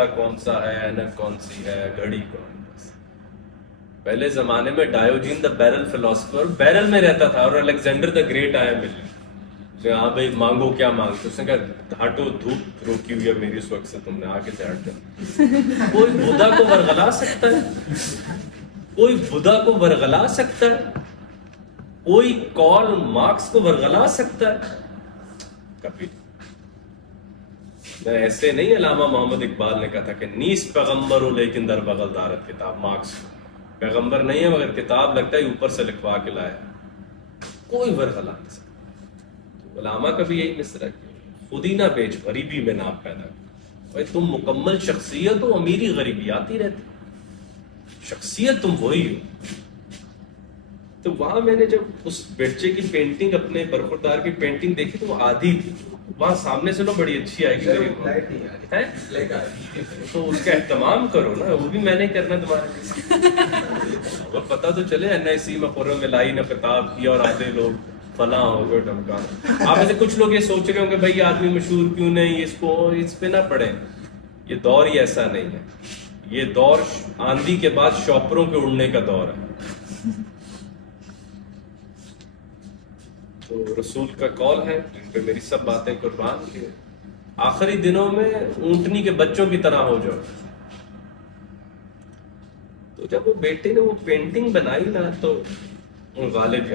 جوتا کون سا ہے، اینک کون سی ہے، گھڑی کون. بس پہلے زمانے میں ڈایوجین دا بیرل فلاسفر بیرل میں رہتا تھا اور الیگزینڈر دا گریٹ آیا ملنے. ہاں بھائی مانگو کیا مانگتے، اس نے کہا ہٹو دھوپ روکی ہوئی ہے میری اس وقت سے، تم نے آگے سے ہٹ کر. کوئی بدھا کو ورغلا سکتا ہے، کوئی بدھا کو ورغلا سکتا ہے، کوئی کارل مارکس کو ورغلا سکتا ہے؟ کبھی میں ایسے نہیں. علامہ محمد اقبال نے کہا تھا کہ نیس پیغمبر ہو لیکن در بغل دارت کتاب. مارکس پیغمبر نہیں ہے مگر کتاب لگتا ہے اوپر سے لکھوا کے لایا. کوئی ورغلا نہیں سکتا. علامہ کا بھی یہی مصرع ہے، خود ہی نہ بیچ غریبی میں نام پیدا کر. بھائی تم مکمل شخصیت ہو، امیری غریبی آتی رہتی. شخصیت تم وہی ہو. تو وہاں میں نے جب اس بچے کی پینٹنگ، اپنے برخوردار کی پینٹنگ دیکھی تو وہ آدھی تھی. وہاں سامنے سے لو بڑی اچھی آئے گی تو اس کا اہتمام کرو نا. وہ بھی میں نے کرنا تمہارے وہ پتہ تو چلے این آئی سی میں خرم ملائی نے خطاب کیا اور آدھے لوگ فلاں ہو گئے ڈمکان. آپ میں سے کچھ لوگ یہ سوچ رہے ہوں کہ بھائی یہ آدمی مشہور کیوں نہیں، اس کو اس پہ نہ پڑے. یہ دور ہی ایسا نہیں ہے. یہ دور آندھی کے بعد شاپروں کے اڑنے کا دور ہے. تو رسول کا قول ہے جن پہ میری سب باتیں قربان کی، آخری دنوں میں اونٹنی کے بچوں کی طرح ہو جاؤ. تو جب وہ بیٹے نے وہ پینٹنگ بنائی نا تو غالب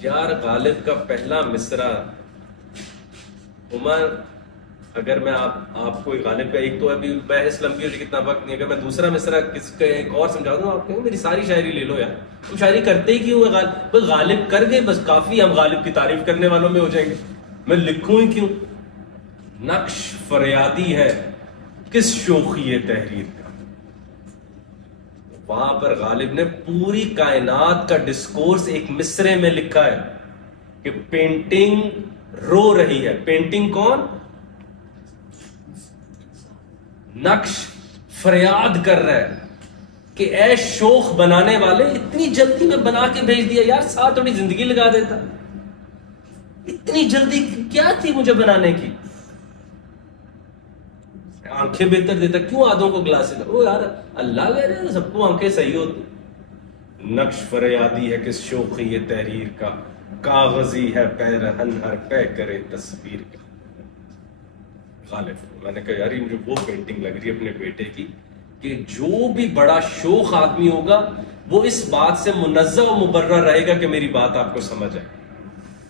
یار غالب کا پہلا مصرع. عمر اگر میں آپ کو غالب کا ایک تو ابھی بحث لمبی ہوتی کتنا وقت نہیں، اگر میں دوسرا مصرع کس کا ایک اور سمجھا دوں آپ کو، میری ساری شاعری لے لو یار. تم شاعری کرتے ہی کیوں ہے؟ غالب کر گئے بس کافی، ہم غالب کی تعریف کرنے والوں میں ہو جائیں گے. میں لکھوں ہی کیوں؟ نقش فریادی ہے کس شوخی تحریر کا. وہاں پر غالب نے پوری کائنات کا ڈسکورس ایک مصرے میں لکھا ہے کہ پینٹنگ رو رہی ہے. پینٹنگ کون؟ نقش فریاد کر رہا ہے کہ اے شوخ بنانے والے، اتنی جلدی میں بنا کے بھیج دیا یار، ساتھ تھوڑی زندگی لگا دیتا. اتنی جلدی کیا تھی مجھے بنانے کی؟ آنکھیں بہتر دیتا، کیوں آدھوں کو گلاس ہے؟ وہ یار اللہ کہہ رہے ہیں سب کو آنکھیں صحیح ہوتی. نقش فریادی ہے کس شوخی یہ تحریر کا، کاغذی ہے پیرہن ہر پے کرے تصویر کا. غالب میں نے کہا یار مجھے وہ پینٹنگ لگ رہی ہے اپنے بیٹے کی کہ جو بھی بڑا شوخ آدمی ہوگا وہ اس بات سے منزہ و مبرہ رہے گا کہ میری بات آپ کو سمجھ آئے.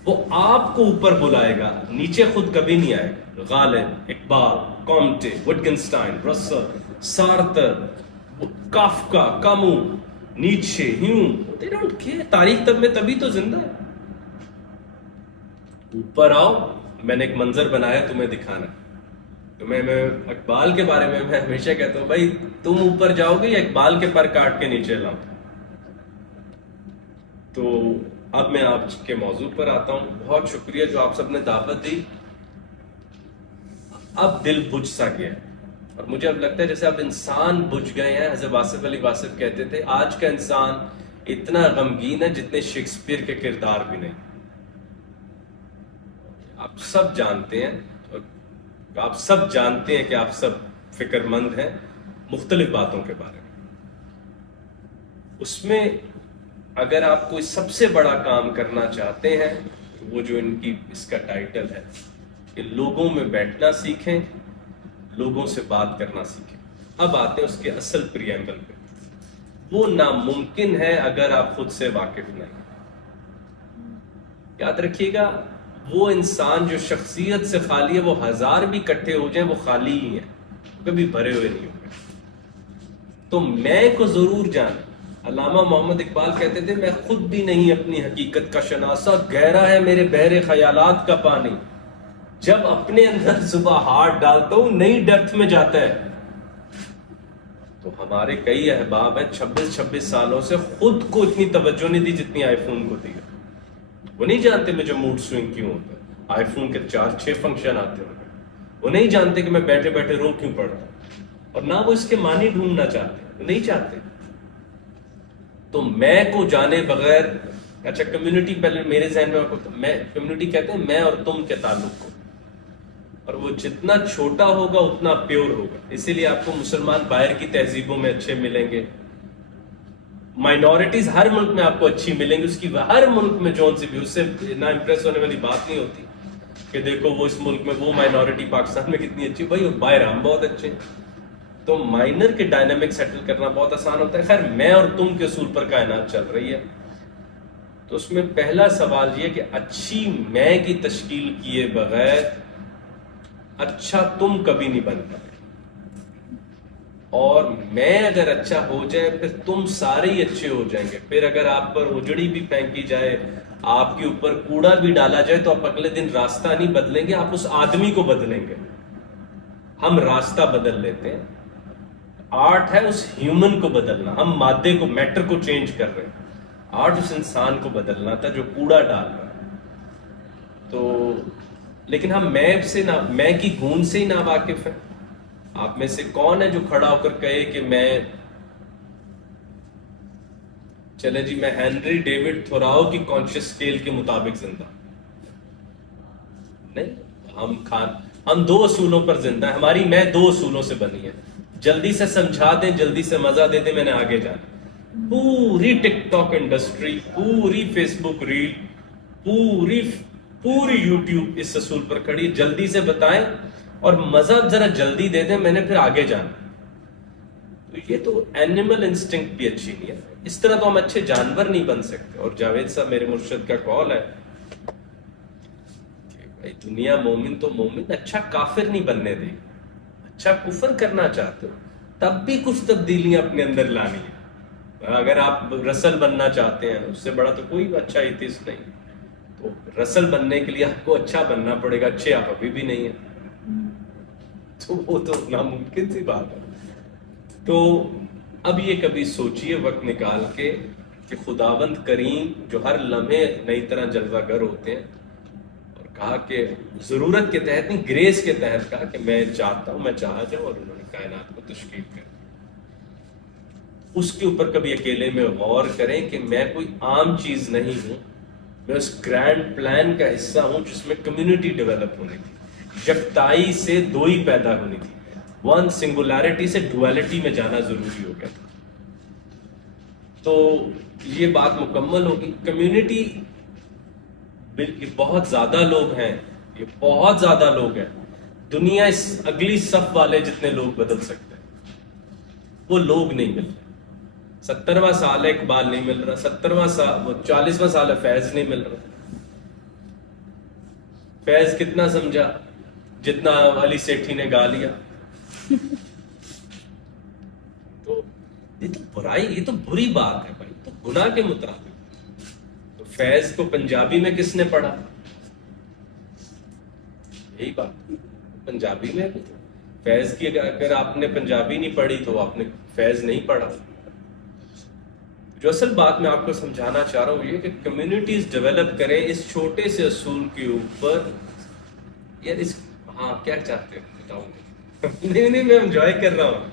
وہ آپ کو اوپر بلائے گا، نیچے خود کبھی نہیں آئے گا. غالب، اقبال، کامٹے، وٹگنسٹائن، رسل، سارتر، کافکا، کامو، نیچے، ہیوم، they don't care. تاریخ تب میں تبھی تو زندہ ہے. اوپر آؤ. میں نے ایک منظر بنایا تمہیں دکھانا. تو میں اقبال کے بارے میں ہمیشہ کہتا ہوں بھائی تم اوپر جاؤ گے یا اقبال کے پر کاٹ کے نیچے لاؤ. تو اب میں آپ کے موضوع پر آتا ہوں. بہت شکریہ جو آپ سب نے دعوت دی. اب دل بجھ سا گیا ہے اور مجھے اب لگتا ہے جیسے اب انسان بجھ گئے ہیں. حضرت واصف علی واصف کہتے تھے آج کا انسان اتنا غمگین ہے جتنے شیکسپیئر کے کردار بھی نہیں. آپ سب جانتے ہیں کہ آپ سب فکر مند ہیں مختلف باتوں کے بارے میں. اس میں اگر آپ کوئی سب سے بڑا کام کرنا چاہتے ہیں تو وہ جو ان کی اس کا ٹائٹل ہے کہ لوگوں میں بیٹھنا سیکھیں، لوگوں سے بات کرنا سیکھیں. اب آتے ہیں اس کے اصل پریمبل پہ. وہ ناممکن ہے اگر آپ خود سے واقف نہیں. یاد رکھیے گا وہ انسان جو شخصیت سے خالی ہے وہ ہزار بھی اکٹھے ہو جائیں وہ خالی ہی ہیں، کبھی بھرے ہوئے نہیں ہوں گے. تو میں کو ضرور جان. علامہ محمد اقبال کہتے تھے میں خود بھی نہیں اپنی حقیقت کا شناسا، گہرا ہے میرے بحر خیالات کا پانی. جب اپنے اندر صبح ہاتھ ڈالتا ہوں نئی ڈیپتھ میں جاتا ہے. تو ہمارے کئی احباب ہیں 26 سالوں سے خود کو اتنی توجہ نہیں دی جتنی آئی فون کو دی. وہ نہیں جانتے مجھے موڈ سوئنگ کیوں ہوتا ہے. آئی فون کے 4-6 فنکشن آتے ہیں. وہ نہیں جانتے کہ میں بیٹھے بیٹھے رو کیوں پڑھتا ہوں، اور نہ وہ اس کے معنی ڈھونڈنا چاہتے، وہ نہیں چاہتے. تو میں کو جانے بغیر، اچھا کمیونٹی پہلے میرے ذہن میں کمیونٹی کہتے ہیں میں اور تم کے تعلق کو. اور وہ جتنا چھوٹا ہوگا اتنا پیور ہوگا. اسی لیے آپ کو مسلمان باہر کی تہذیبوں میں اچھے ملیں گے, مائنورٹیز ہر ملک میں آپ کو اچھی ملیں گی, اس کی ہر ملک میں جون سی بھی, اس سے نہ امپریس ہونے والی بات نہیں ہوتی کہ دیکھو وہ اس ملک میں وہ مائنورٹی پاکستان میں کتنی اچھی, بھائی باہر ہم بہت اچھے ہیں. تو مائنر کے ڈائنامک سیٹل کرنا بہت آسان ہوتا ہے. خیر میں اور تم کے اصول پر کائنات چل رہی ہے, تو اس میں پہلا سوال یہ کہ اچھی میں کی تشکیل کیے بغیر اچھا تم کبھی نہیں بن پائے, اور میں اگر اچھا ہو جائے پھر تم سارے ہی اچھے ہو جائیں گے. پھر اگر آپ پر اجڑی بھی پھینکی جائے, آپ کے اوپر کوڑا بھی ڈالا جائے, تو آپ اگلے دن راستہ نہیں بدلیں گے, آپ اس آدمی کو بدلیں گے. ہم راستہ بدل لیتے ہیں, آرٹ ہے اس ہیومن کو بدلنا. ہم مادے کو, میٹر کو چینج کر رہے ہیں, آرٹ اس انسان کو بدلنا تھا جو کوڑا ڈال رہا ہے. تو لیکن ہم میپ سے نہ, میں کی گون سے ہی نا واقف ہیں. آپ میں سے کون ہے جو کھڑا ہو کر کہے کہ میں, چلے جی میں ہنری ڈیوڈ تھوراؤ کی کانشیس اسکیل کے مطابق زندہ نہیں. ہم دو اصولوں پر زندہ ہیں. ہماری میں دو اصولوں سے بنی ہے, جلدی سے سمجھا دیں, جلدی سے مزہ دے دیں, میں نے آگے جانا. پوری ٹک ٹاک انڈسٹری, پوری فیس بک ریل, پوری یوٹیوب اس اصول پر کھڑی, جلدی سے بتائیں اور مزہ ذرا جلدی دے دیں, میں نے پھر آگے جانا. تو یہ تو اینیمل انسٹنکٹ بھی اچھی نہیں ہے. اس طرح تو ہم اچھے جانور نہیں بن سکتے. اور جاوید صاحب میرے مرشد کا قول ہے کہ بھائی دنیا مومن تو مومن, اچھا کافر نہیں بننے دے. اچھا کفر کرنا چاہتے ہو تب بھی کچھ تبدیلیاں اپنے اندر لانی ہے. اگر آپ رسل بننا چاہتے ہیں, اس سے بڑا تو کوئی اچھا ایتھیسٹ نہیں. تو رسل بننے کے لیے آپ کو اچھا بننا پڑے گا. اچھے آپ ابھی بھی نہیں ہیں, تو وہ تو ناممکن سی بات ہے. تو اب یہ کبھی سوچئے وقت نکال کے کہ خداوند کریم جو ہر لمحے نئی طرح جلوہ گر ہوتے ہیں, اور کہا کہ ضرورت کے تحت نہیں, گریس کے تحت کہا کہ میں چاہتا ہوں, میں چاہا جاؤں, اور انہوں نے کائنات کو تشکیل کر. اس کے اوپر کبھی اکیلے میں غور کریں کہ میں کوئی عام چیز نہیں ہوں, میں اس گرینڈ پلان کا حصہ ہوں جس میں کمیونٹی ڈیولپ ہونی تھی, یکتائی سے دوئی پیدا ہونی تھی, ون سنگولیرٹی سے ڈویلٹی میں جانا ضروری ہو گیا تھا. تو یہ بات مکمل ہوگی. کمیونٹی بہت زیادہ لوگ ہیں, یہ بہت زیادہ لوگ ہیں. دنیا اس اگلی صف والے جتنے لوگ بدل سکتے ہیں, وہ لوگ نہیں مل رہے. 70واں سال ہے اقبال نہیں مل رہا, 70واں سال, وہ 40واں سال ہے فیض نہیں مل رہا. فیض کتنا سمجھا جتنا علی سیٹھی نے گا لیا. تو یہ تو برائی, یہ تو بری بات ہے بھائی, تو گناہ کے مطابق. تو فیض کو پنجابی میں کس نے پڑھا؟ یہی بات, پنجابی میں فیض کی اگر آپ نے پنجابی نہیں پڑھی تو آپ نے فیض نہیں پڑھا. جو اصل بات میں آپ کو سمجھانا چاہ رہا ہوں یہ کہ کمیونٹیز ڈیولپ کریں اس چھوٹے سے اصول کے اوپر. یار اس, ہاں کیا چاہتے ہیں بتاؤں گے؟ نہیں میں انجوائے کر رہا ہوں.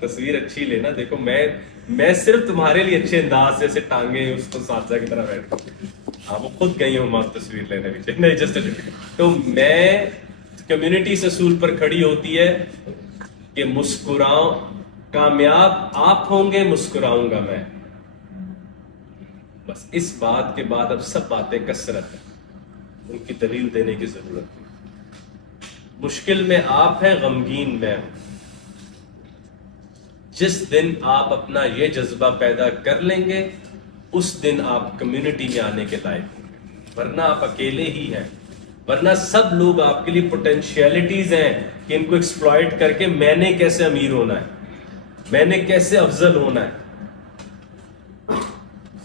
تصویر اچھی لینا, دیکھو میں صرف تمہارے لیے اچھے انداز سے ایسے ٹانگیں اس کو ساتھ کی طرح بیٹھ گئی. وہ خود گئی ہوں وہاں تصویر لینے بھی نہیں, جسٹ. تو میں کمیونٹی سے اصول پر کھڑی ہوتی ہے کہ مسکراؤں, کامیاب آپ ہوں گے, مسکراؤں گا میں. بس اس بات کے بعد اب سب باتیں کثرت ہیں, ان کی دلیل دینے کی ضرورت نہیں. مشکل میں آپ ہیں, غمگین میں ہوں. جس دن آپ اپنا یہ جذبہ پیدا کر لیں گے اس دن آپ کمیونٹی میں آنے کے لائق ہوں گے, ورنہ آپ اکیلے ہی ہیں. ورنہ سب لوگ آپ کے لیے پوٹینشیلٹیز ہیں کہ ان کو ایکسپلائٹ کر کے میں نے کیسے امیر ہونا ہے, میں نے کیسے افضل ہونا ہے.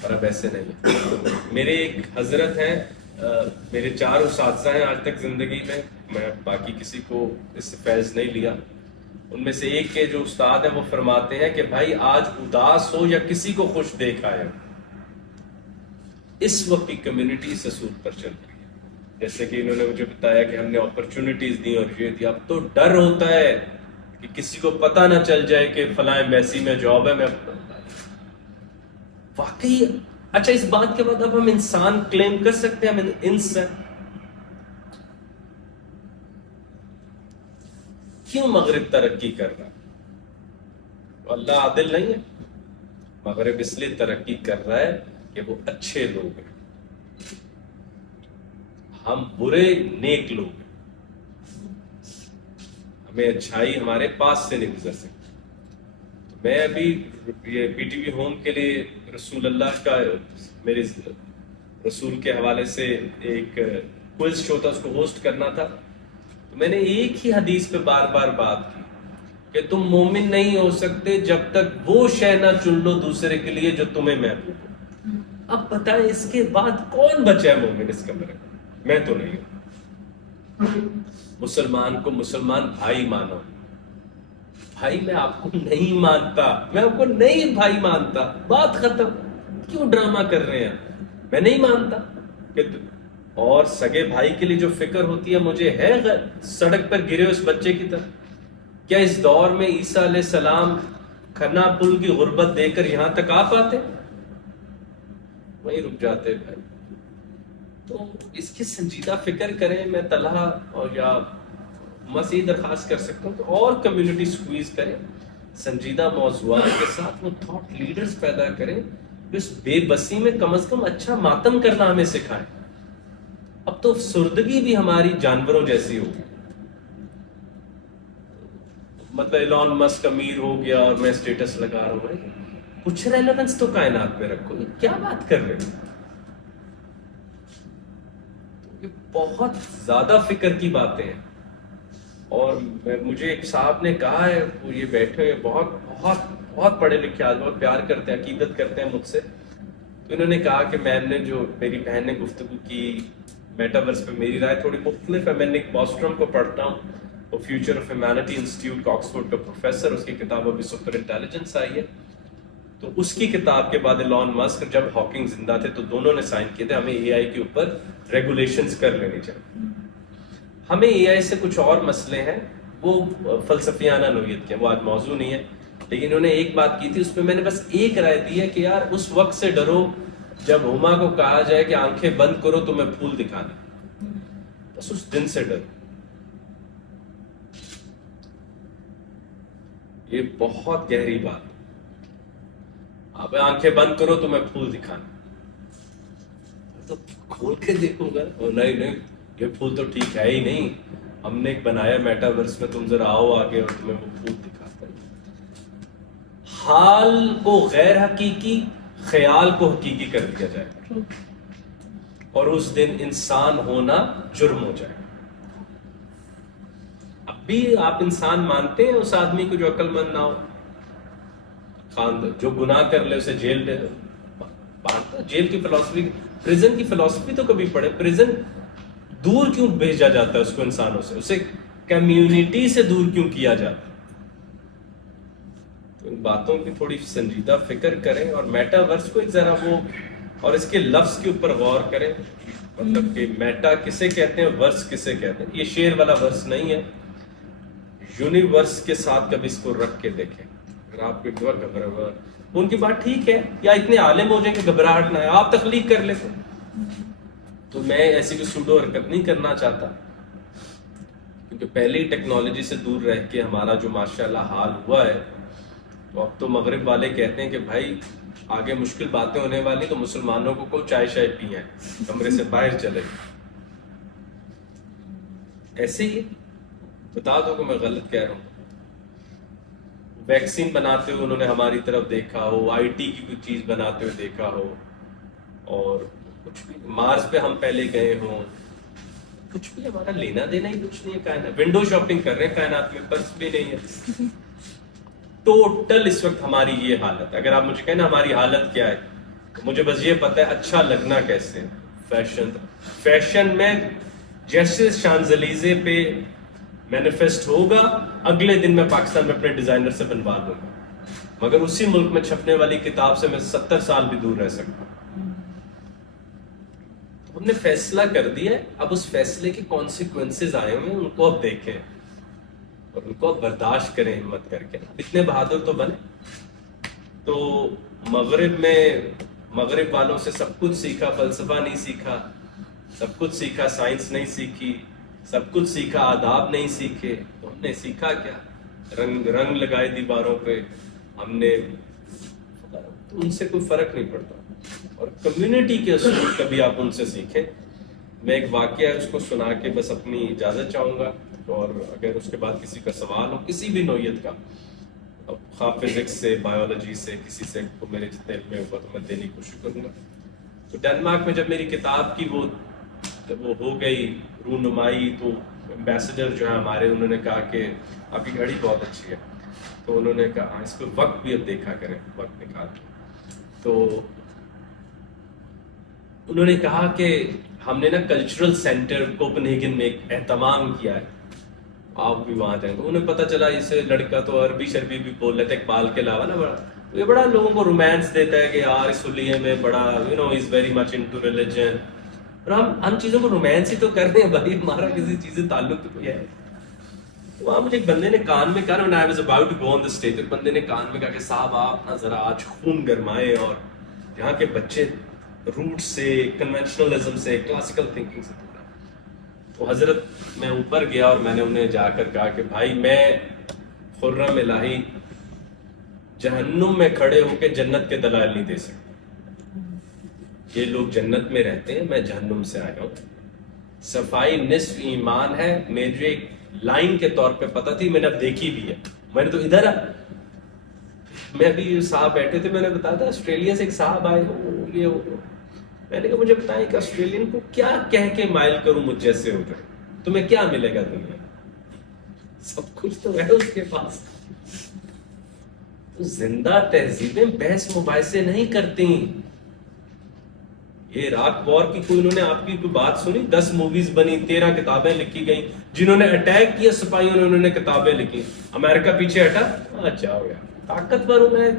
اور اب ایسے نہیں. میرے ایک حضرت ہیں, میرے 4 اساتذہ ہیں آج تک زندگی میں باقی کسی کو اس سے فیض نہیں لیا. ان میں سے ایک کے جو استاد ہیں وہ فرماتے ہیں کہ بھائی آج اداس ہو یا کسی کو خوش دیکھ آئے, اس وقت کی کمیونٹی اس اصول پر چل رہی ہے. جیسے کہ انہوں نے مجھے بتایا کہ ہم نے اپرچونٹیز دی اور یہ دی. اب تو ڈر ہوتا ہے کہ کسی کو پتہ نہ چل جائے کہ فلاں ایمبیسی میں جاب ہے. میں واقعی اچھا اس بات کے بعد اب ہم انسان کلیم کر سکتے ہیں, ہم انس ہیں. کیوں مغرب ترقی کر رہا ہے؟ اللہ عادل نہیں ہے. مغرب اس لیے ترقی کر رہا ہے کہ وہ اچھے لوگ ہیں، ہم برے نیک لوگ ہیں، ہمیں اچھائی ہمارے پاس سے نہیں گزر سکتی. تو میں ابھی یہ پی ٹی وی ہوم کے لیے رسول اللہ کا، میرے رسول کے حوالے سے ایک کوئز شو تھا، اس کو ہوسٹ کرنا تھا. تو میں نے ایک ہی حدیث پہ بار بار بات کی کہ تم مومن نہیں ہو سکتے جب تک وہ شے نہ چن لو دوسرے کے لیے جو تمہیں محبوب ہو. اب بتائیں اس کے بعد کون بچا ہے مومن اس کمرے میں؟ میں تو نہیں ہوں. مسلمان کو مسلمان بھائی مانو. بھائی میں آپ کو نہیں مانتا، میں آپ کو نہیں بھائی مانتا، بات ختم. کیوں ڈرامہ کر رہے ہیں؟ میں نہیں مانتا. اور سگے بھائی کے لیے جو فکر ہوتی ہے مجھے ہے سڑک پر گرے اس بچے کی طرح. کیا اس دور میں عیسیٰ علیہ السلام کھنا پل کی غربت دے کر یہاں تک آ پاتے؟ وہیں رک جاتے بھائی. تو اس کی سنجیدہ فکر کریں. میں طلحہ اور یا مسیح درخواست کر سکتا ہوں کہ اور کمیونٹی سکویز کریں، سنجیدہ موضوعات کے ساتھ وہ تھاٹ لیڈرز پیدا کریں جو اس بے بسی میں کم از کم اچھا ماتم کرنا ہمیں سکھائیں. اب تو افسردگی بھی ہماری جانوروں جیسی ہوگی. مطلب ایلان مسک امیر ہو گیا اور میں اسٹیٹس لگا رہا ہوں، کچھ ریلیونس تو کائنات میں رکھو. یہ کیا بات کر رہے ہیں؟ یہ بہت زیادہ فکر کی باتیں ہیں. اور مجھے ایک صاحب نے کہا ہے، وہ یہ بیٹھے بہت بہت بہت پڑھے لکھے آدمی، بہت پیار کرتے ہیں، عقیدت کرتے ہیں مجھ سے. تو انہوں نے کہا کہ میم نے جو میری بہن نے گفتگو کی میٹاورس پہ، میری رائے تھوڑی مختلف ہے. میں نے بوسٹرم کو پڑھتا ہوں، وہ فیوچر آف ہیومینٹی انسٹیٹیوٹ کا آکسفورڈ کا پروفیسر، اس کی کتاب ابھی سپر انٹیلیجنس آئی ہے. تو اس کی کتاب کے بعد ایلان مسک جب ہاکنگ زندہ تھے تو دونوں نے سائن کیے تھے ہمیں اے آئی کے اوپر ریگولیشنز کر لینی چاہیے. ہمیں اے آئی سے کچھ اور مسئلے ہیں، وہ فلسفیانہ نوعیت کے ہیں، وہ آج موضوع نہیں ہے. لیکن انہوں نے ایک بات کی تھی، اس پہ میں نے بس ایک رائے دی ہے کہ یار اس وقت سے ڈرو جب ہما کو کہا جائے کہ آنکھیں بند کرو تو میں پھول دکھانا. بس اس دن سے ڈرو. یہ بہت گہری بات. آپ آنکھیں بند کرو تو میں پھول دکھانا. تو کھول کے دیکھوں گا، نہیں نہیں یہ پھول تو ٹھیک ہے ہی نہیں، ہم نے ایک بنایا میٹاورس میں، تم ذرا آؤ آگے اور تمہیں وہ پھول دکھاتا ہے. حال کو غیر حقیقی، خیال کو حقیقی کر دیا جائے اور اس دن انسان ہونا جرم ہو جائے. اب بھی آپ انسان مانتے ہیں اس آدمی کو جو عقل مند نہ ہو؟ جو گناہ کر لے اسے جیل دے دو. جیل کی فلسفی، پریزن کی فلسفی تو کبھی پڑھے. پریزن دور کیوں بھیجا جاتا ہے اس کو انسانوں سے، اسے کمیونٹی سے دور کیوں کیا جاتا ہے؟ تو ان باتوں کی تھوڑی سنجیدہ فکر کریں اور میٹاورس کو ایک ذرا وہ اور اس کے لفظ کے اوپر غور کریں. مطلب کہ میٹا کسے کہتے ہیں، ورس کسے کہتے ہیں. یہ شعر والا ورس نہیں ہے. یونیورس کے ساتھ کبھی اس کو رکھ کے دیکھیں. اگر آپ کو گھبراہٹ، ان کی بات ٹھیک ہے، یا اتنے عالم ہو جائیں کہ گھبراہٹ نہ ہے، آپ تخلیق کر لیتے. تو میں ایسی کوئی سوڈو حرکت نہیں کرنا چاہتا، کیونکہ پہلے ہی ٹیکنالوجی سے دور رہ کے ہمارا جو ماشاءاللہ حال ہوا ہے. تو اب تو مغرب والے کہتے ہیں کہ بھائی آگے مشکل باتیں ہونے والی تو مسلمانوں کو کوئی چائے شائے پی ہے، کمرے سے باہر چلے. ایسے ہی بتا دو کہ میں غلط کہہ رہا ہوں. ویکسین بناتے ہوئے انہوں نے ہماری طرف دیکھا ہو، آئی ٹی کی کوئی چیز بناتے ہوئے دیکھا ہو، اور کچھ بھی مارس پہ ہم پہلے گئے ہوں، کچھ بھی ہمارا لینا دینا ہی کچھ نہیں ہے. کائنات ونڈو شاپنگ کر رہے ہیں، کائنات میں پرس بھی نہیں ہے. ٹوٹل اس وقت ہماری یہ حالت ہے. اگر آپ مجھے کہیں نا ہماری حالت کیا ہے، مجھے بس یہ پتا ہے اچھا لگنا کیسے. فیشن میں جیسے شانزلیزے پہ مینیفیسٹ ہوگا، اگلے دن میں پاکستان میں اپنے ڈیزائنر سے بنوا لوں گا، مگر اسی ملک میں چھپنے والی کتاب سے میں 70 سال بھی دور رہ سکتا ہوں. ہم نے فیصلہ کر دیا ہے، اب اس فیصلے کے کانسیکوینسز آئے ہوئے ہیں، ان کو اب دیکھیں اور ان کو برداشت کریں ہمت کر کے. اتنے بہادر تو بنے. تو مغرب والوں سے سب کچھ سیکھا، فلسفہ نہیں سیکھا. سب کچھ سیکھا، سائنس نہیں سیکھی. سب کچھ سیکھا، آداب نہیں سیکھے تو ہم نے سیکھا کیا؟ رنگ لگائے دیواروں پہ ہم نے، تو ان سے کوئی فرق نہیں پڑتا. اور کمیونٹی کے اصول کبھی آپ ان سے سیکھیں. میں ایک واقعہ ہے اس کو سنا کے بس اپنی اجازت چاہوں گا، اور اگر اس کے بعد کسی کا سوال ہو کسی بھی نوعیت کا، خواہ فزکس سے، بایولوجی سے، کسی سے کو میرے جتنے علم میں ہوگا تو میں دینے کی کوشش کروں گا. تو ڈنمارک میں جب میری کتاب کی وہ ہو گئی رونمائی، تو ایمبیسڈر جو ہے ہمارے، انہوں نے کہا کہ آپ کی گھڑی بہت اچھی ہے، تو انہوں نے کہا اس پہ وقت بھی اب دیکھا کریں، وقت نکال کے. تو انہوں نے کہا کہ ہم نے نا کلچرل سینٹر کوپنہیگن میں ایک اہتمام کیا ہے، آپ بھی وہاں جائیں گے. انہیں پتہ چلا اسے لڑکا تو عربی شربی بھی بول لیتا ہے اقبال کے علاوہ نا، بڑا یہ بڑا لوگوں کو رومانس دیتا ہے کہ یار اس حلیے میں بڑا is very much into religion. اور ہم چیزوں کو رومانس ہی تو کر رہے ہیں بھائی، ہمارا کسی چیز سے تعلق تو کوئی ہے. وہاں مجھے ایک بندے نے کان میں کہا، when I was about to go on the stage، ایک بندے نے کان میں کہا کہ صاحب آپ نا ذرا آج خون گرمائے، اور یہاں کے بچے روٹ سے، کنونشنلزم سے، کلاسیکل تھنکنگ سے دور ہے. تو حضرت میں اوپر گیا اور میں نے انہیں جا کر کہا کہ بھائی میں خرم الہی جہنم میں کھڑے ہو کے جنت کے دلائل نہیں دے سکتے. یہ لوگ جنت میں رہتے ہیں، میں جہنم سے آیا ہوں. صفائی نصف ایمان ہے، میرے ایک لائن کے طور پہ پتہ تھی، میں نے اب دیکھی بھی ہے. میں نے تو ادھر میں بھی صاحب بیٹھے تھے، میں نے بتایا تھا آسٹریلیا سے ایک صاحب آئے ہو، یہ ہو. میں نے کہا مجھے بتائیں کہ آسٹریلین کو کیا کہہ کے مائل کروں مجھ جیسے ہو جائے، تمہیں کیا ملے گا دنیا؟ سب کچھ تو ہے اس کے پاس. زندہ تہذیبیں بحث مباحثے نہیں کرتی. یہ عراق وار کی کوئی، انہوں نے آپ کی کوئی بات سنی؟ 10 موویز بنی، 13 کتابیں لکھی گئیں. جنہوں نے اٹیک کیا سپاہیوں نے، انہوں نے کتابیں لکھی. امریکہ پیچھے ہٹا، جاؤ یار. طاقتور ہوں میں،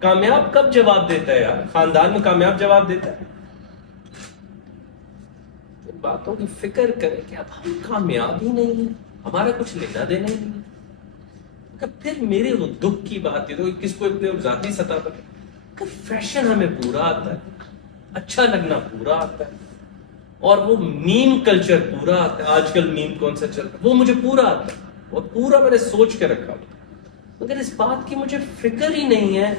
کامیاب کب جواب دیتا ہے یار؟ خاندان میں کامیاب جواب دیتا ہے. باتوں کی فکر کریں کہ اب ہم کامیاب ہی نہیں ہیں، ہمارا کچھ لینا دینا ہی نہیں. پھر میرے وہ دکھ کی بات ہے تو کس کو اپنے ذاتی سطح پر فیشن ہمیں پورا آتا ہے، اچھا لگنا پورا آتا ہے، اور وہ میم کلچر پورا آتا ہے. آج کل میم کون سا چل رہا ہے وہ مجھے پورا آتا ہے، وہ پورا میں نے سوچ کے رکھا. مگر اس بات کی مجھے فکر ہی نہیں ہے.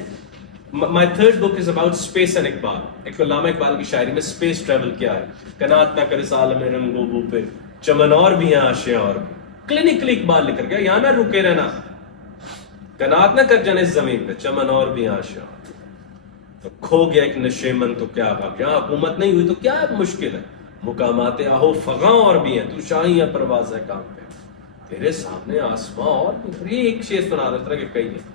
My third book is about space and Iqbal. ایک علامہ اقبال کی شاعری میں اسپیس ٹریول کیا ہے. قناعت نہ کر عالم رنگو بو پہ، چمن اور بھی ہیں آشیاں اور بھی. کلینکلی اقبال لکھ کر گیا، یہاں نہ رکے رہنا. قناعت نہ کر جانے اس زمین پہ، چمن اور بھی ہیں آشیاں. تو کھو گیا ایک نشیمن تو کیا باقی، یہاں حکومت نہیں ہوئی تو کیا مشکل ہے. مقامات آہو فغاں اور بھی ہیں، تو شاہی ہے پرواز ہے کام پہ. تیرے سامنے آسماں اور بھی. یہ ایک شعر سنا رہا تھا کہ کئی ہے.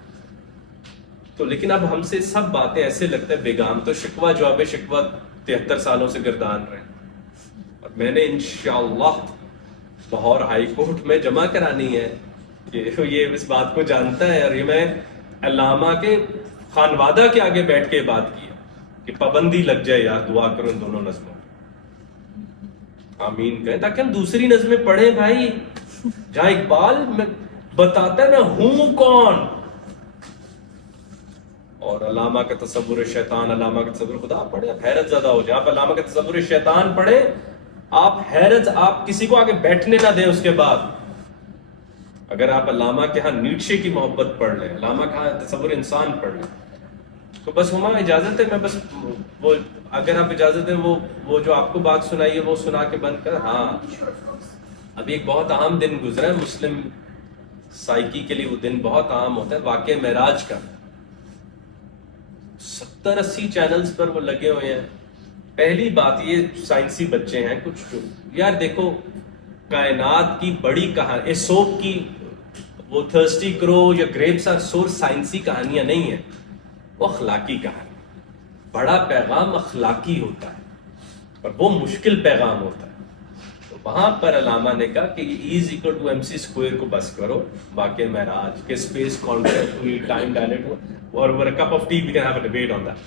تو لیکن اب ہم سے سب باتیں ایسے لگتا ہے بیگام. تو شکوہ جواب شکوہ 73 سالوں سے گردان رہے، اور میں نے انشاءاللہ لاہور ہائی کورٹ میں جمع کرانی ہے کہ یہ اس بات کو جانتا ہے. اور یہ میں علامہ کے خانوادہ کے آگے بیٹھ کے بات کی کہ پابندی لگ جائے یار، دعا کرو ان دونوں نظموں آمین کہیں تاکہ ہم دوسری نظمیں پڑھیں بھائی، جہاں اقبال میں بتاتا ہے میں ہوں کون. اور علامہ کا تصور شیطان، علامہ کا تصور خدا پڑھے آپ حیرت زدہ ہو جائے. آپ علامہ کا تصور شیطان پڑھے آپ حیرت، آپ کسی کو آگے بیٹھنے نہ دیں اس کے بعد. اگر آپ علامہ کے ہاں نیٹشے کی محبت پڑھ لیں، علامہ کا ہاں تصور انسان پڑھ لیں، تو بس ہما اجازت ہے. میں بس وہ اگر آپ اجازت ہے وہ جو آپ کو بات سنائی ہے وہ سنا کے بند کر. ہاں ابھی ایک بہت اہم دن گزرا ہے مسلم سائیکی کے لیے، وہ دن بہت اہم ہوتا ہے، واقعہ معراج کا. 70-80 چینلز پر وہ لگے ہوئے ہیں. پہلی بات یہ سائنسی بچے ہیں کچھ یار دیکھو، کائنات کی بڑی کہانی ایسوپ کی وہ تھرسٹی کرو یا گریپس آر سور سائنسی کہانیاں نہیں ہیں، وہ اخلاقی کہانی. بڑا پیغام اخلاقی ہوتا ہے اور وہ مشکل پیغام ہوتا ہے. تو وہاں پر علامہ نے کہا کہ ایز اکول ٹو MC² کو بس کرو، واقعہ معراج کے اسپیس کانسیپٹ ہوئی، ٹائم ڈائلیٹ ہوا، اور over a cup of tea we can have a debate on that.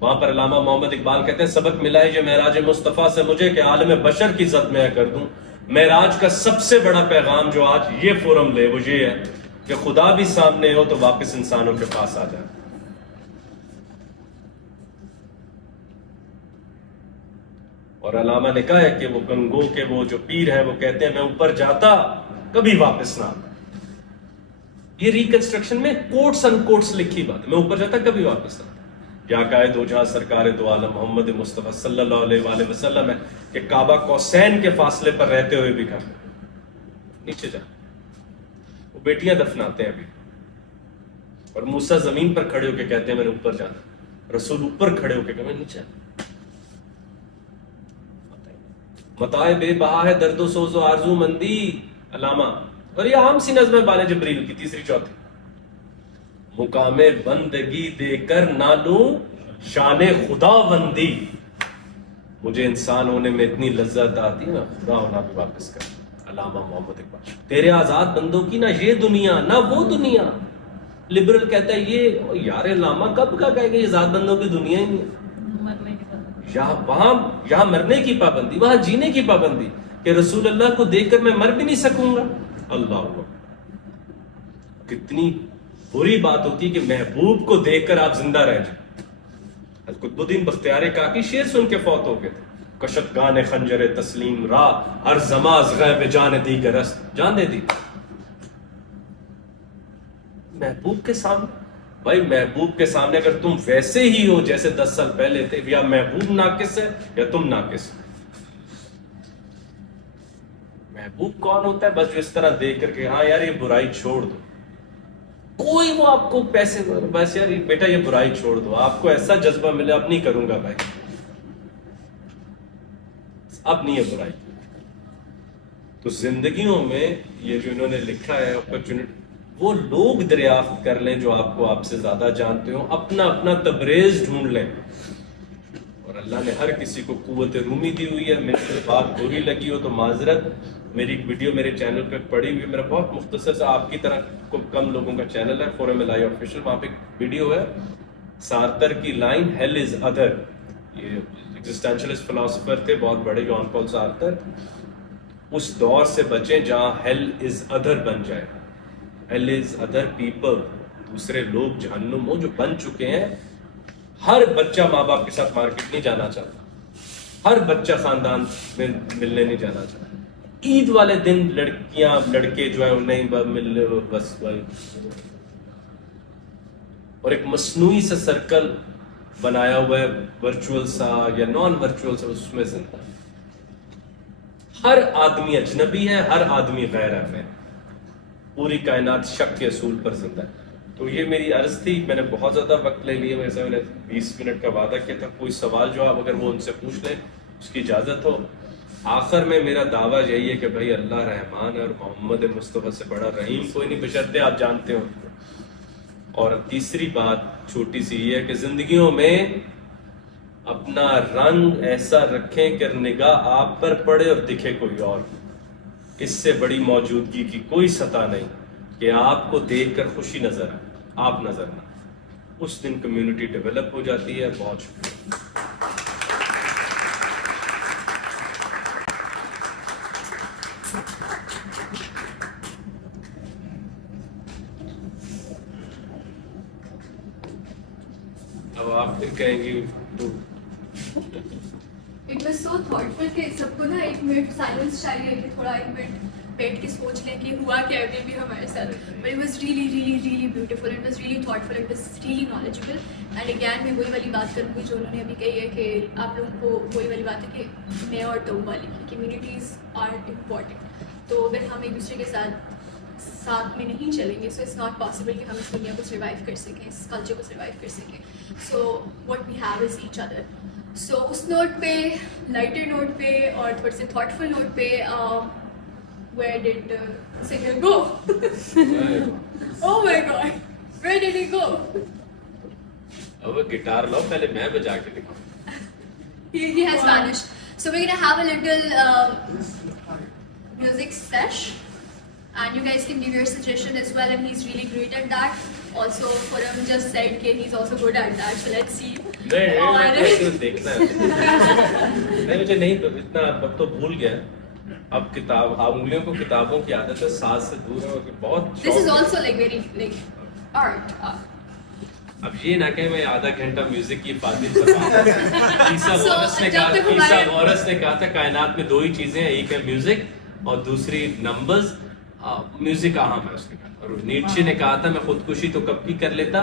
وہاں پر علامہ محمد اقبال کہتے ہیں سبق ملا ہے جو معراج مصطفیٰ سے مجھے کہ عالم بشر کی عزت میں کر دوں. معراج کا سب سے بڑا پیغام جو آج یہ فورم لے وہ یہ ہے کہ خدا بھی سامنے ہو تو واپس انسانوں کے پاس آ جائے. اور علامہ نے کہا ہے کہ وہ گنگو کے وہ جو پیر ہے وہ کہتے ہیں میں اوپر جاتا کبھی واپس نہ آتا. یہ ریکنسٹرکشن میں کوٹس ان کوٹس لکھی بات ہے, میں اوپر جاتا کبھی واپس نہ آتا. یا قائد دو جہاں سرکار دو عالم محمد مصطفیٰ صلی اللہ علیہ وآلہ وسلم ہے کہ کعبہ قوسین کے فاصلے پر رہتے ہوئے بھی کہا نیچے جا. وہ بیٹیاں دفناتے ہیں ابھی, اور موسیٰ زمین پر کھڑے ہو کے کہتے ہیں میں نے اوپر جانا, رسول اوپر کھڑے ہو کے کہتے ہیں نیچے. متاع بے بہا ہے درد و سوز و آرزو مندی علامہ, اور یہ عام سی نظم ہے بال جبریل کی تیسری چوتھی. مقام بندگی دے کر نہ لوں شان خدا بندی, مجھے انسان ہونے میں اتنی لذت آتی ہے نا خدا ہونا بھی واپس کر. علامہ محمد اقبال. تیرے آزاد بندوں کی نہ یہ دنیا نہ وہ دنیا. لبرل کہتا ہے یہ یار علامہ کب کا کہے کہ یہ آزاد بندوں کی دنیا ہی نہیں ہے. یہاں مرنے کی پابندی, وہاں جینے کی پابندی, کہ رسول اللہ کو دیکھ کر میں مر بھی نہیں سکوں گا. اللہ اکبر, کتنی بری بات ہوتی کہ محبوب کو دیکھ کر آپ زندہ رہ جائیں. قطب الدین بختیار کاکی شعر سن کے فوت ہو گئے تھے. کشت گان خنجر تسلیم را ہر زماز غیب جان دی گرست, جان دے دی محبوب کے سامنے. بھائی محبوب کے سامنے اگر تم ویسے ہی ہو جیسے 10 سال پہلے تھے, یا محبوب ناقص ہے یا تم ناقص. محبوب کون ہوتا ہے؟ بس جو اس طرح دیکھ کر کے ہاں یار یہ برائی چھوڑ دو. کوئی وہ آپ کو پیسے بس یار بیٹا یہ برائی چھوڑ دو, آپ کو ایسا جذبہ ملے اب نہیں کروں گا بھائی, اب نہیں ہے برائی. تو زندگیوں میں یہ جو انہوں نے لکھا ہے اپرچونٹی, وہ لوگ دریافت کر لیں جو آپ کو آپ سے زیادہ جانتے ہو, اپنا اپنا تبریز ڈھونڈ لیں. اور اللہ نے ہر کسی کو قوت رومی دی ہوئی ہے. میری بات بری لگی ہو تو معذرت. میری ایک ویڈیو میرے چینل پہ پڑی ہوئی ہے, میرا بہت مختصر سا, آپ کی طرح کم لوگوں کا چینل ہے فورم الائی آفیشل, وہاں پہ ایک ویڈیو ہے سارتر کی لائن ہیل از ادر. یہ ایگزسٹینشلسٹ فلاسفر تھے بہت بڑے, جان پال سارتر. اس دور سے بچیں جہاں ہیل از ادر بن جائے. ہیل از ادر پیپل, دوسرے لوگ جہنم ہو جو بن چکے ہیں. ہر بچہ ماں باپ کے ساتھ مارکیٹ نہیں جانا چاہتا, ہر بچہ خاندان میں ملنے نہیں جانا چاہتا. عید والے دن لڑکیاں لڑکے جو ہیں نہیں مل بس بھائی, اور ایک مصنوعی سا سرکل بنایا ہوا ہے ورچوئل سا یا نان ورچوئل سا, اس میں زندہ. ہر آدمی اجنبی ہے, ہر آدمی غیر ہے. پوری کائنات شک کے اصول پر زندہ ہے. تو یہ میری عرض تھی. میں نے بہت زیادہ وقت لے لیا, ویسے میں نے 20 منٹ کا وعدہ کیا تھا. کوئی سوال جواب اگر وہ ان سے پوچھ لیں اس کی اجازت ہو. آخر میں میرا دعویٰ یہی ہے کہ بھائی اللہ رحمان ہے اور محمد مصطفیٰ سے بڑا رحیم کوئی نہیں, بشرطے آپ جانتے ہو. اور تیسری بات چھوٹی سی یہ ہے کہ زندگیوں میں اپنا رنگ ایسا رکھیں کہ نگاہ آپ پر پڑے اور دکھے کوئی اور. اس سے بڑی موجودگی کی کوئی سطح نہیں کہ آپ کو دیکھ کر خوشی نظر آئے, آپ نظر نہ. اس دن کمیونٹی ڈیولپ ہو جاتی ہے. بہت شکریہ. اب آپ پھر کہیں گے It was so thoughtful کہ سب کو نا ایک منٹ سائلنس چاہیے کہ تھوڑا ایک منٹ بیٹھ کے سوچ لیں کہ ہوا کیا ابھی بھی ہمارے ساتھ. But it was really really really beautiful, it was really thoughtful, it was really knowledgeable. And again میں وہی والی بات کروں گی جو انہوں نے ابھی کہی ہے کہ آپ لوگوں کو وہی والی بات ہے کہ میں اور تم والی کی کمیونٹیز آر امپورٹنٹ. تو اگر ہم ایک دوسرے کے ساتھ میں نہیں چلیں گے, سو اٹس ناٹ پاسبل کہ ہم اس دنیا کو سروائیو کر سکیں, اس کلچر کو سروائیو کر سکیں. So what we have is each other. So اس نوٹ پہ, لائٹر نوٹ پہ اور تھوڑے سے تھاٹفل نوٹ پہ, where did the singer go? Oh my God, where did he go? اب گٹار لاؤ پہلے میں بجا کے دکھاؤں. He has vanished. So we're gonna have a little music sesh, and you guys can give your suggestion as well, and he's really great at that. Also, Forum just said that he's also good at that, so let's see. نہیں دیکھنا ہے. نہیں مجھے نہیں اتنا, اب تو بھول گیا. اب کتاب انگلیوں کو کتابوں کی عادت ہے, ساز سے دور ہے. بہت This is also like very like art. اب یہ نہ کہ میں آدھا گھنٹہ میوزک کی فاضل غورس نے کہا تھا کائنات میں دو ہی چیزیں ہیں, ایک ہے میوزک اور دوسری نمبرز. میوزک اہم ہے اس نے کہا. اور نیٹشے نے کہا تھا میں خودکشی تو کب کی کر لیتا,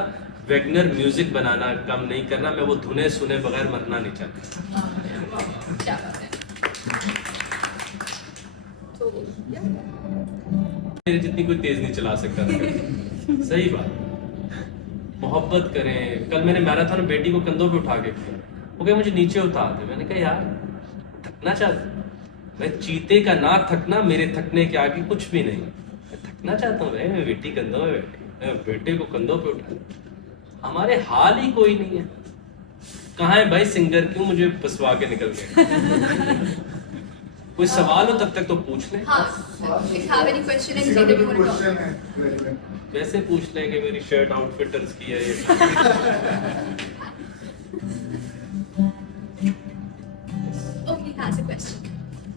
ویگنر میوزک بنانا کم نہیں کرنا, میں وہ دھنے سنے بغیر مرنا نہیں چاہتا. میرے جتنی کوئی تیز نہیں چلا سکتا تھا. صحیح بات. محبت کریں. کل میں نے میراتھن میں بیٹی کو کندھوں پہ اٹھا کے کیا, وہ کہ مجھے نیچے اتار دے. میں نے کہا یار تھکنا چاہتا, میں چیتے کا نہ تھکنا میرے تھکنے کے آگے کچھ بھی نہیں. میں تھکنا چاہتا ہوں, میں بیٹی کندھوں میں بیٹھی, میں بیٹے کو کندھوں پہ اٹھا. ہمارے حال ہی کوئی نہیں ہے. کہاں ہے بھائی سنگر, کیوں مجھے پسوا کے نکل گئے؟ کوئی سوال ہو تب تک تو پوچھ لیں. ویسے پوچھ لیں کہ میری شرٹ آؤٹ فٹرز کی ہے یہ.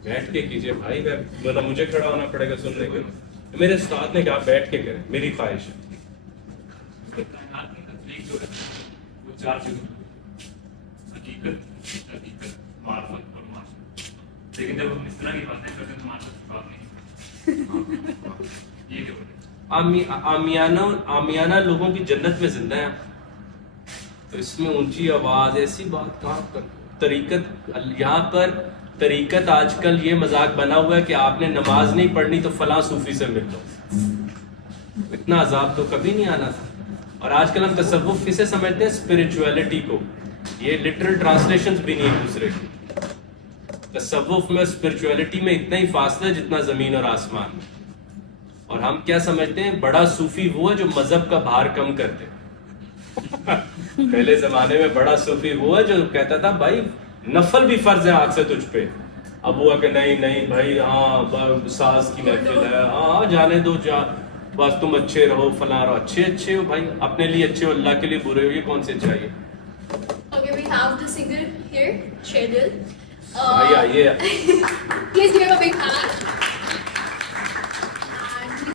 بیٹھ کے کیجئے بھائی, ورنہ مجھے کھڑا ہونا پڑے گا سننے کے. میرے استاد نے کہا بیٹھ کے کریں, میری خواہش ہے. وہ چار چیزیں حقیقت, معرفت اور معاشرت. لیکن جب ہم اس طرح کی باتیں کرتے ہیں تو معاشرت کی بات نہیں. یہ کیا آمیانہ لوگوں کی جنت میں زندہ ہیں, تو اس میں اونچی آواز ایسی بات کہاں کر. طریقت, یہاں پر طریقت آج کل یہ مذاق بنا ہوا ہے کہ آپ نے نماز نہیں پڑھنی تو فلاں صوفی سے مل لو. اتنا عذاب تو کبھی نہیں آنا تھا. اور آج کل ہم تصوف کسے سمجھتے ہیں؟ اسپرچویلٹی کو. یہ لٹرل ٹرانسلیشنز بھی نہیں ایک دوسرے کی. تصوف میں اسپرچویلٹی میں اتنا ہی فاصلہ جتنا زمین اور آسمان میں. اور ہم کیا سمجھتے ہیں؟ بڑا صوفی وہ ہے جو مذہب کا بھار کم کرتے. پہلے زمانے میں بڑا صوفی وہ ہے جو کہتا تھا بھائی نفل بھی فرض ہے آج سے تجھ پہ. اب ہوا کہ نہیں بھائی, ہاں ساز کی محفل ہے, ہاں جانے دو, جا بس تم اچھے رہو, فلاں رہو. اچھے ہو بھائی, اپنے لیے اچھے ہو, اللہ کے لیے برے ہو, یہ کون سے چاہیے؟ Okay, we have the singer here, Shadil. بھیا یہ Please give